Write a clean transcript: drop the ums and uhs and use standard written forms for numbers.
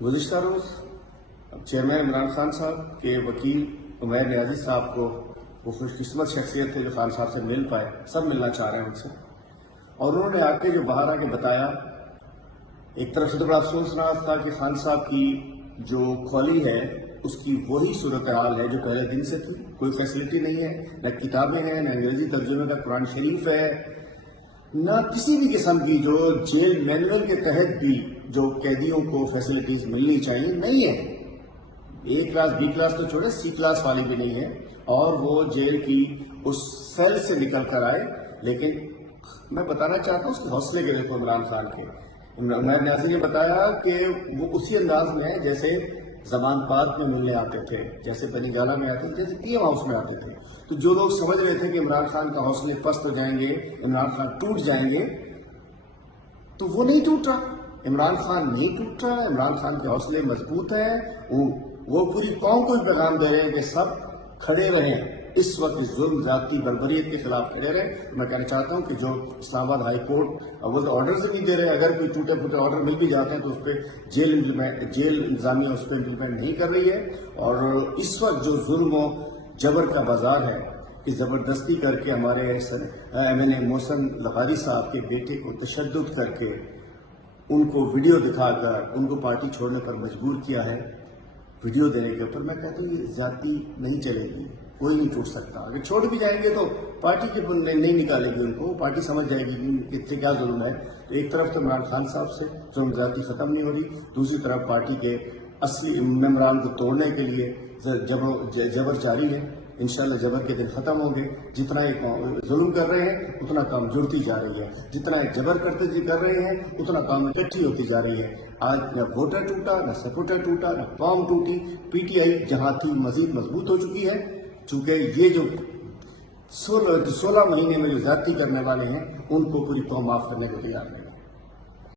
گزشتہ روز چیئرمین عمران خان صاحب کے وکیل عمیر نیازی صاحب کو وہ خوش قسمت شخصیت تھے جو خان صاحب سے مل پائے، سب ملنا چاہ رہے ہیں ان سے، اور انہوں نے آ کے جو باہر آ کے بتایا، ایک طرف سے تو بڑا افسوسناک تھا کہ خان صاحب کی جو کھولی ہے اس کی وہی صورتحال ہے جو پہلے دن سے تھی، کوئی فیسلٹی نہیں ہے، نہ کتابیں ہیں، نہ انگریزی ترجمے کا قرآن شریف ہے، نہ کسی بھی قسم کی جو جیل مینول کے تحت بھی جو قیدیوں کو فیسلٹیز ملنی چاہیے نہیں ہے۔ اے کلاس بی کلاس تو چھوڑے، سی کلاس والی بھی نہیں ہے، اور وہ جیل کی اس سیل سے نکل کر آئے۔ لیکن میں بتانا چاہتا ہوں اس کے حوصلے کے دیکھو عمران خان کے، عمیر نیازی نے بتایا کہ وہ اسی انداز میں ہے جیسے زمان پارک میں ملنے آتے تھے، جیسے بنی گالہ میں آتے تھے، جیسے پی ایم ہاؤس میں آتے تھے۔ تو جو لوگ سمجھ رہے تھے کہ عمران خان کا حوصلے پست ہو جائیں گے، عمران خان ٹوٹ جائیں گے، تو وہ نہیں ٹوٹ رہا، عمران خان نہیں ٹوٹ رہا، عمران خان کے حوصلے مضبوط ہیں، وہ پوری قوم کو پیغام دے رہے ہیں کہ سب کھڑے رہیں، اس وقت اس ظلم ذاتی بربریت کے خلاف کھڑے رہیں۔ میں کہنا چاہتا ہوں کہ جو اسلام آباد ہائی کورٹ وہ تو آرڈر سے نہیں دے رہے، اگر کوئی ٹوٹے پھوٹے آرڈر مل بھی جاتے ہیں تو اس پہ جیل انتظامیہ اس پہ امپلیمنٹ نہیں کر رہی ہے، اور اس وقت جو ظلم و جبر کا بازار ہے کہ زبردستی کر کے ہمارے ایم این اے محسن لغاری صاحب کے بیٹے کو تشدد کر کے ان کو ویڈیو دکھا کر ان کو پارٹی چھوڑنے پر مجبور کیا ہے، ویڈیو دینے کے اوپر، میں کہتا ہوں یہ زیادتی نہیں چلے گی، کوئی نہیں ٹوٹ سکتا۔ اگر چھوڑ بھی جائیں گے تو پارٹی کے نہیں نکالے گی ان کو، پارٹی سمجھ جائے گی کہ اس سے کیا ظلم ہے۔ تو ایک طرف تو عمران خان صاحب سے ظلم زیادتی ختم نہیں ہو رہی، دوسری طرف پارٹی کے اصلی ممبران کو توڑنے کے لیے جبر جاری ہے۔ انشاءاللہ جبر کے دن ختم ہوں گے، جتنا ایک ظلم کر رہے ہیں اتنا کام جڑتی جا رہی ہے، جتنا ایک جبر کر رہے ہیں اتنا کام اکٹھی ہوتی جا رہی ہے۔ آج نہ ووٹر ٹوٹا، نہ سپورٹر ٹوٹا، نہ قوم ٹوٹی، پی ٹی آئی جہاں تھی مزید مضبوط ہو چکی ہے، چونکہ یہ جو 16 مہینے میں جو زیادتی کرنے والے ہیں ان کو پوری قوم معاف کرنے کو تیار ہے۔